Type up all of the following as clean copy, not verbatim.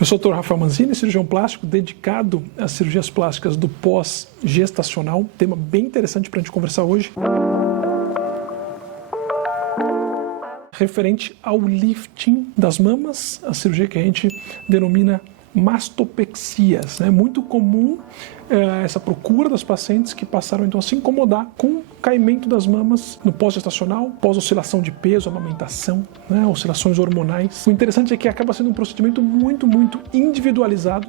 Eu sou o Dr. Rafael Manzini, cirurgião plástico dedicado às cirurgias plásticas do pós-gestacional. Tema bem interessante para a gente conversar hoje. Referente ao lifting das mamas, a cirurgia que a gente denomina mastopexias. É muito comum essa procura das pacientes que passaram então a se incomodar com o caimento das mamas no pós-gestacional, pós-oscilação de peso, amamentação, oscilações hormonais. O interessante é que acaba sendo um procedimento muito individualizado,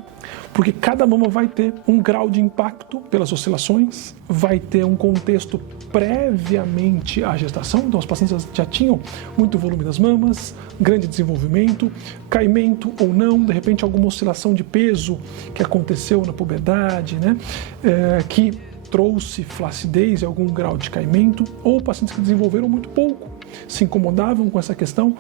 porque cada mama vai ter um grau de impacto pelas oscilações, vai ter um contexto previamente à gestação, então as pacientes já tinham muito volume das mamas, grande desenvolvimento, caimento ou não, de repente alguma oscilação de peso que aconteceu na puberdade, que trouxe flacidez e algum grau de caimento, ou pacientes que desenvolveram muito pouco, se incomodavam com essa questão,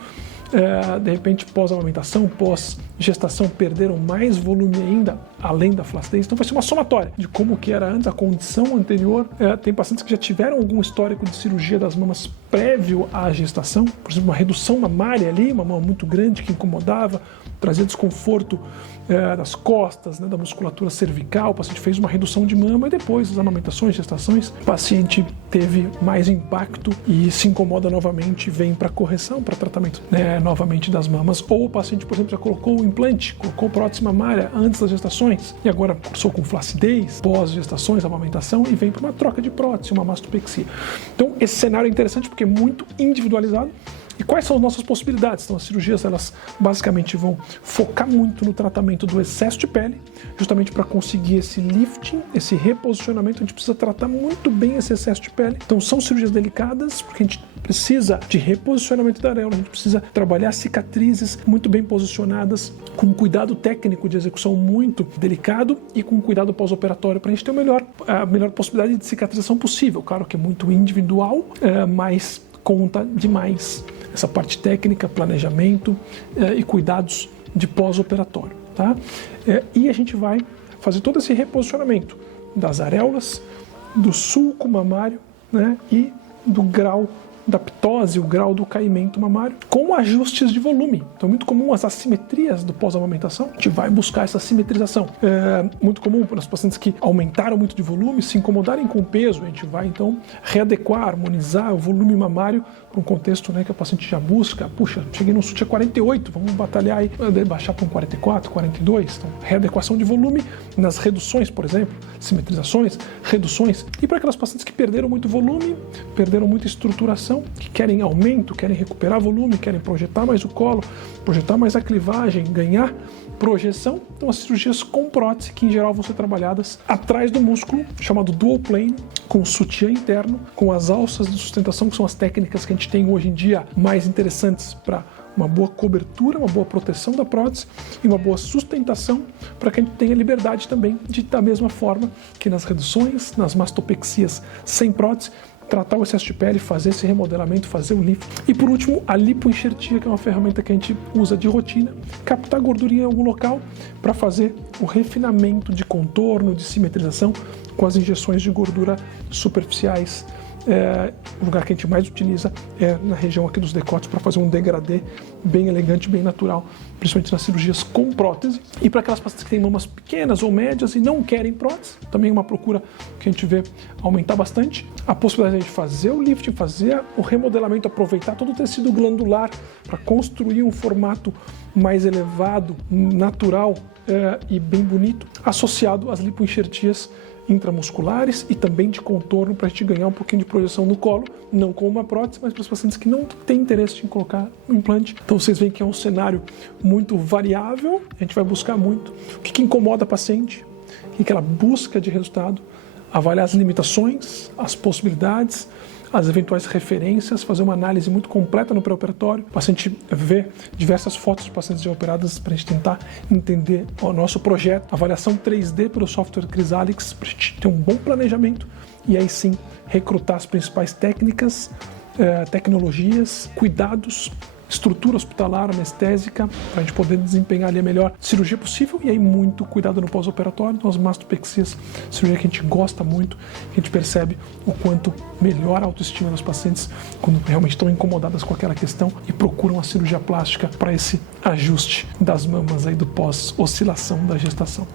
de repente pós-amamentação, pós-gestação perderam mais volume ainda, além da flacidez. Então vai ser uma somatória de como que era antes, a condição anterior. Tem pacientes que já tiveram algum histórico de cirurgia das mamas prévio à gestação, por exemplo, uma redução mamária ali, uma mama muito grande que incomodava, trazia desconforto das costas, da musculatura cervical. O paciente fez uma redução de mama e depois das amamentações, gestações, o paciente teve mais impacto e se incomoda novamente, vem para correção, para tratamento novamente das mamas. Ou o paciente, por exemplo, já colocou o implante, colocou prótese mamária antes das gestações e agora cursou com flacidez, pós-gestações, amamentação e vem para uma troca de prótese, uma mastopexia. Então esse cenário é interessante porque é muito individualizado. E quais são as nossas possibilidades? Então as cirurgias, elas basicamente vão focar muito no tratamento do excesso de pele, justamente para conseguir esse lifting, esse reposicionamento. A gente precisa tratar muito bem esse excesso de pele. Então são cirurgias delicadas, porque a gente precisa de reposicionamento da areola, a gente precisa trabalhar cicatrizes muito bem posicionadas, com um cuidado técnico de execução muito delicado e com um cuidado pós-operatório para a gente ter a melhor possibilidade de cicatrização possível. Claro que é muito individual, mas conta demais essa parte técnica, planejamento e cuidados de pós-operatório, tá? E a gente vai fazer todo esse reposicionamento das areolas, do sulco mamário, e do grau da ptose, o grau do caimento mamário, com ajustes de volume. Então é muito comum as assimetrias do pós-amamentação, a gente vai buscar essa simetrização. É muito comum para os pacientes que aumentaram muito de volume, se incomodarem com o peso, a gente vai então readequar, harmonizar o volume mamário para um contexto que a paciente já busca. Puxa, cheguei no sutiã 48, vamos batalhar aí, baixar para um 44, 42. Então, readequação de volume nas reduções, por exemplo, simetrizações, reduções. E para aquelas pacientes que perderam muito volume, perderam muita estruturação, que querem aumento, querem recuperar volume, querem projetar mais o colo, projetar mais a clivagem, ganhar projeção. Então as cirurgias com prótese, que em geral vão ser trabalhadas atrás do músculo, chamado dual plane, com sutiã interno, com as alças de sustentação, que são as técnicas que a gente tem hoje em dia mais interessantes para uma boa cobertura, uma boa proteção da prótese e uma boa sustentação para que a gente tenha liberdade também de, da mesma forma que nas reduções, nas mastopexias sem prótese, tratar o excesso de pele, fazer esse remodelamento, fazer o lift. E por último, a lipoenxertia, que é uma ferramenta que a gente usa de rotina, captar gordurinha em algum local para fazer o refinamento de contorno, de simetrização com as injeções de gordura superficiais. O lugar que a gente mais utiliza é na região aqui dos decotes para fazer um degradê bem elegante, bem natural, principalmente nas cirurgias com prótese. E para aquelas pacientes que têm mamas pequenas ou médias e não querem prótese, também é uma procura que a gente vê aumentar bastante. A possibilidade de fazer o lifting, fazer o remodelamento, aproveitar todo o tecido glandular para construir um formato mais elevado, natural e bem bonito, associado às lipoenxertias intramusculares e também de contorno para a gente ganhar um pouquinho de projeção no colo, não com uma prótese, mas para os pacientes que não têm interesse em colocar um implante. Então vocês veem que é um cenário muito variável, a gente vai buscar muito o que incomoda a paciente, o que ela busca de resultado, avaliar as limitações, as possibilidades, as eventuais referências, fazer uma análise muito completa no pré-operatório. O paciente vê diversas fotos de pacientes já operadas para a gente tentar entender o nosso projeto. Avaliação 3D pelo software Chrysalix, para a gente ter um bom planejamento e aí sim recrutar as principais técnicas, tecnologias, cuidados estrutura hospitalar, anestésica, para a gente poder desempenhar ali a melhor cirurgia possível, e aí muito cuidado no pós-operatório. Então, as mastopexias, cirurgia que a gente gosta muito, que a gente percebe o quanto melhora a autoestima das pacientes quando realmente estão incomodadas com aquela questão e procuram a cirurgia plástica para esse ajuste das mamas aí do pós-oscilação da gestação.